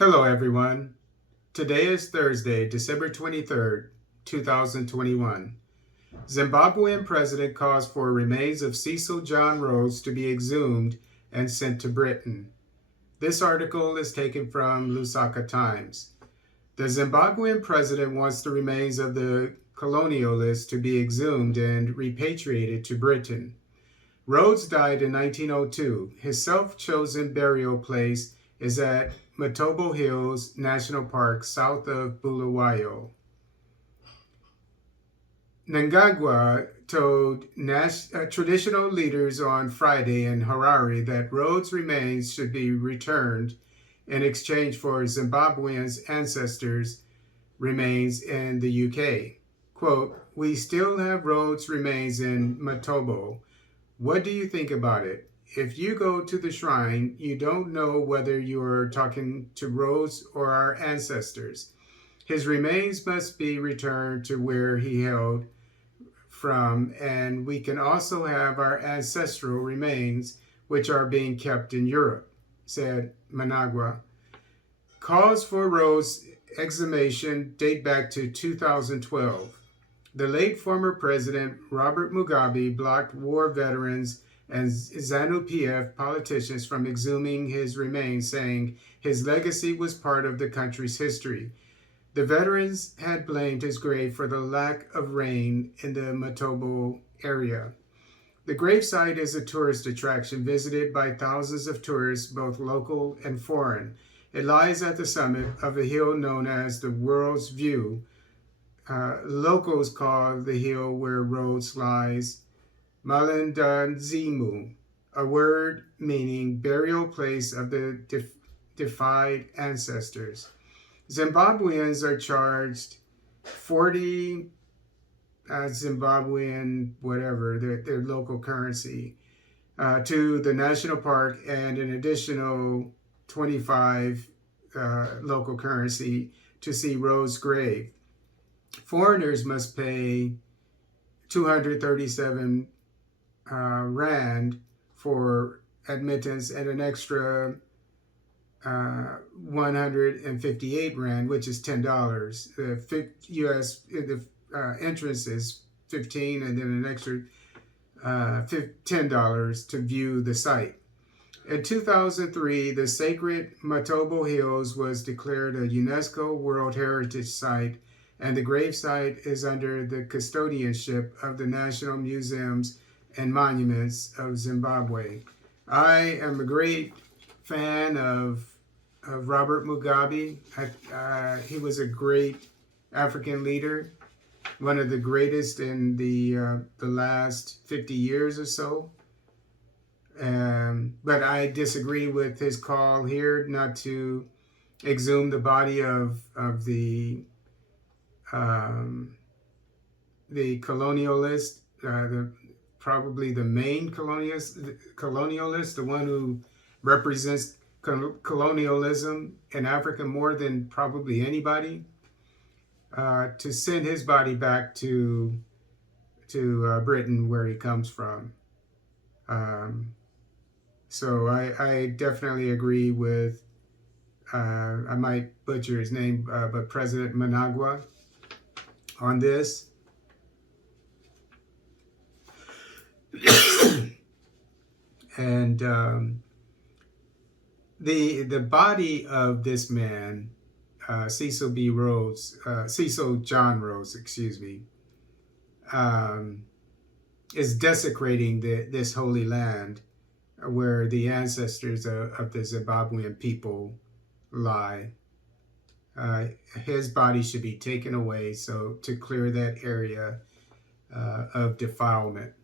Hello, everyone. Today is Thursday, December 23rd, 2021. Zimbabwean president calls for remains of Cecil John Rhodes to be exhumed and sent to Britain. This article is taken from Lusaka Times. The Zimbabwean president wants the remains of the colonialists to be exhumed and repatriated to Britain. Rhodes died in 1902. His self-chosen burial place is at Matobo Hills National Park, south of Bulawayo. Mnangagwa told traditional leaders on Friday in Harare that Rhodes' remains should be returned in exchange for Zimbabweans' ancestors' remains in the UK. Quote, "We still have Rhodes' remains in Matobo. What do you think about it? If you go to the shrine, you don't know whether you are talking to Rhodes or our ancestors. His remains must be returned to where he hailed from, and we can also have our ancestral remains, which are being kept in Europe," said Mnangagwa. Calls for Rhodes' exhumation date back to 2012. The late former president, Robert Mugabe, blocked war veterans and ZANU-PF politicians from exhuming his remains, saying his legacy was part of the country's history. The veterans had blamed his grave for the lack of rain in the Matobo area. The gravesite is a tourist attraction visited by thousands of tourists, both local and foreign. It lies at the summit of a hill known as the World's View. Locals call the hill where Rhodes lies Malindanzimu, a word meaning burial place of the defied ancestors. Zimbabweans are charged 40 Zimbabwean, whatever, their local currency, to the national park, and an additional 25 local currency to see Rhodes' grave. Foreigners must pay 237 Rand for admittance and an extra 158 Rand, which is $10. The US entrance is 15, and then an extra $10 to view the site. In 2003, the sacred Matobo Hills was declared a UNESCO World Heritage Site, and the gravesite is under the custodianship of the National Museums and Monuments of Zimbabwe. I am a great fan of Robert Mugabe. He was a great African leader, one of the greatest in the last 50 years or so. But I disagree with his call here not to exhume the body of the colonialist, probably the main colonialist, the one who represents colonialism in Africa more than probably anybody, to send his body back to Britain, where he comes from. So I definitely agree with, I might butcher his name, but President Mnangagwa on this. And the body of this man, Cecil John Rhodes, is desecrating this holy land where the ancestors of the Zimbabwean people lie. His body should be taken away to clear that area of defilement.